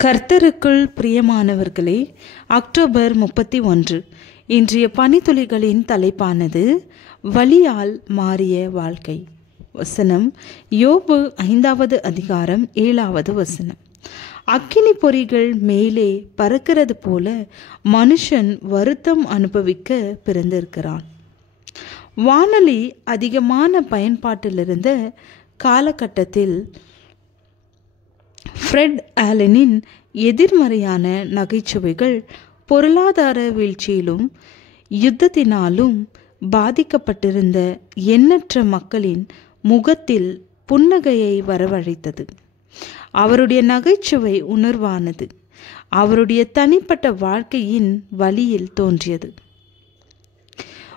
கர்த்தருக்குள் பிரியமானவர்களே, அக்டோபர் 31 இன்றைய பனித்துளிகளின் தலைப்பானது வலியால் மாறிய வாழ்க்கை. வசனம் யோபு 5வது அதிகாரம் 7வது வசனம். அக்கினி பொறிகள் மேலே பறக்கிறது போல மனுஷன் வருத்தம் அனுபவிக்க பிறந்திருக்கிறான். வானொலி அதிகமான பயன்பாட்டிலிருந்த காலகட்டத்தில் ஃப்ரெட் ஆலனின் எதிர்மறையான நகைச்சுவைகள் பொருளாதார வீழ்ச்சியிலும் யுத்தத்தினாலும் பாதிக்கப்பட்டிருந்த எண்ணற்ற மக்களின் முகத்தில் புன்னகையை வரவழைத்தது. அவருடைய நகைச்சுவை உணர்வானது அவருடைய தனிப்பட்ட வாழ்க்கையின் வழியில் தோன்றியது.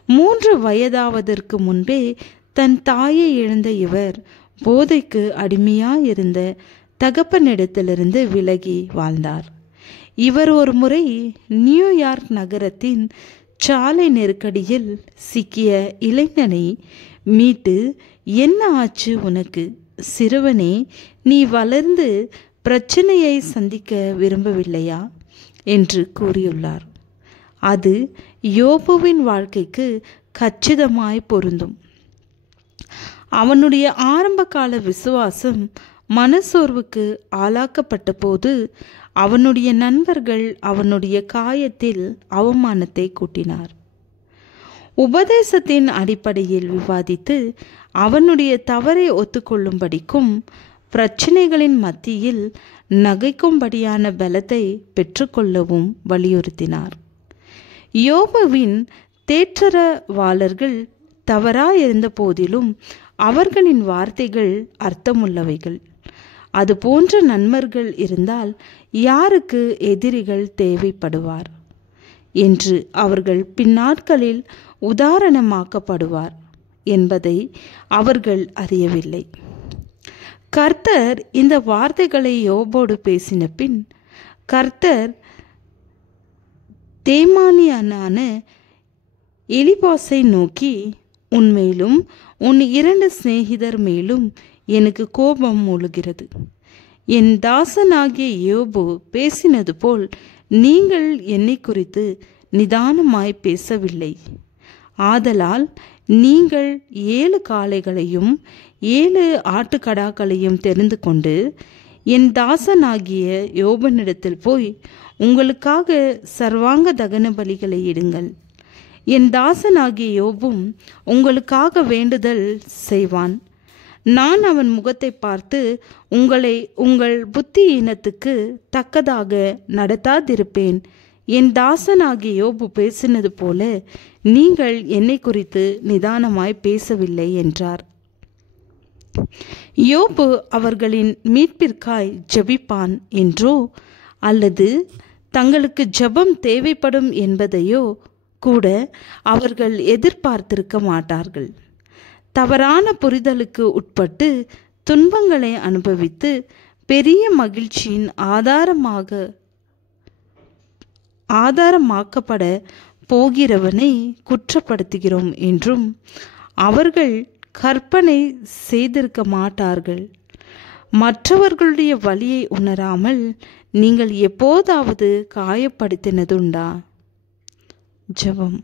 3 வயதாவதற்கு முன்பே தன் தாயை இழந்த இவர் போதைக்கு அடிமையாயிருந்த தகப்பனிடத்திலிருந்து விலகி வாழ்ந்தார். இவர் ஒரு முறை நியூயார்க் நகரத்தின் சாலை நெருக்கடியில் சிக்கிய இளைஞனை மீட்டு, என்ன ஆச்சு உனக்கு சிறுவனே, நீ வளர்ந்து பிரச்சனையை சந்திக்க விரும்பவில்லையா என்று கூறியுள்ளார். அது யோபுவின் வாழ்க்கைக்கு கச்சிதமாய் பொருந்தும். அவனுடைய ஆரம்பகால விசுவாசம் மனசோர்வுக்கு ஆளாக்கப்பட்ட போது அவனுடைய நண்பர்கள் அவனுடைய காயத்தில் அவமானத்தை கூட்டினார். உபதேசத்தின் அடிப்படையில் விவாதித்து அவனுடைய தவறை ஒத்துக்கொள்ளும்படிக்கும் பிரச்சனைகளின் மத்தியில் நகைக்கும்படியான பலத்தை பெற்றுக்கொள்ளவும் வலியுறுத்தினார். யோபுவின் தேற்றரவாளர்கள் தவறாயிருந்த போதிலும் அவர்களின் வார்த்தைகள் அர்த்தமுள்ளவைகள். அது போன்ற நண்பர்கள் இருந்தால் யாருக்கு எதிரிகள் தேவைப்படுவார் என்று அவர்கள் பின்னாட்களில் உதாரணமாக்கப்படுவார் என்பதை அவர்கள் அறியவில்லை. கர்த்தர் இந்த வார்த்தைகளை யோபோடு பேசின பின் கர்த்தர் தேமானியனான எலிபாசை நோக்கி, உன்மேலும் உன் 2 சிநேகிதர் மேலும் எனக்கு கோபம் மூழுகிறது. என் தாசனாகிய யோபு பேசினது போல் நீங்கள் என்னை குறித்து நிதானமாய் பேசவில்லை. ஆதலால் நீங்கள் 7 காளைகளையும் 7 ஆட்டுக்கடாக்களையும் தெரிந்து கொண்டு என் தாசனாகிய யோபனிடத்தில் போய் உங்களுக்காக சர்வாங்க தகன பலிகளை இடுங்கள். என் தாசனாகிய யோபும் உங்களுக்காக வேண்டுதல் செய்வான். நான் அவன் முகத்தை பார்த்து உங்களை உங்கள் புத்தியீனத்துக்கு தக்கதாக நடத்தாதிருப்பேன். என் தாசனாகிய யோபு பேசினது போல நீங்கள் என்னை குறித்து நிதானமாய் பேசவில்லை என்றார். யோபு அவர்களின் மீட்பிற்காய் ஜெபிப்பான் என்றோ அல்லது தங்களுக்கு ஜெபம் தேவைப்படும் என்பதையோ கூட அவர்கள் எதிர்பார்த்திருக்க மாட்டார்கள். தவறான புரிதலுக்கு உட்பட்டு துன்பங்களை அனுபவித்து பெரிய மகிழ்ச்சியின் ஆதாரமாக்கப்பட போகிறவனை குற்றப்படுத்துகிறோம் என்றும் அவர்கள் கற்பனை செய்திருக்க மாட்டார்கள். மற்றவர்களுடைய வலியை உணராமல் நீங்கள் எப்போதாவது காயப்படுத்தினதுண்டா? ஜெபம்.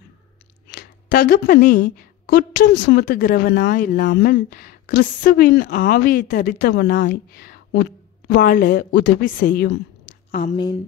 தகப்பனே, குற்றம் சுமத்துகிறவனாய் இல்லாமல் கிறிஸ்துவின் ஆவியை தரித்தவனாய் வாழ உதவி செய்யும். ஆமேன்.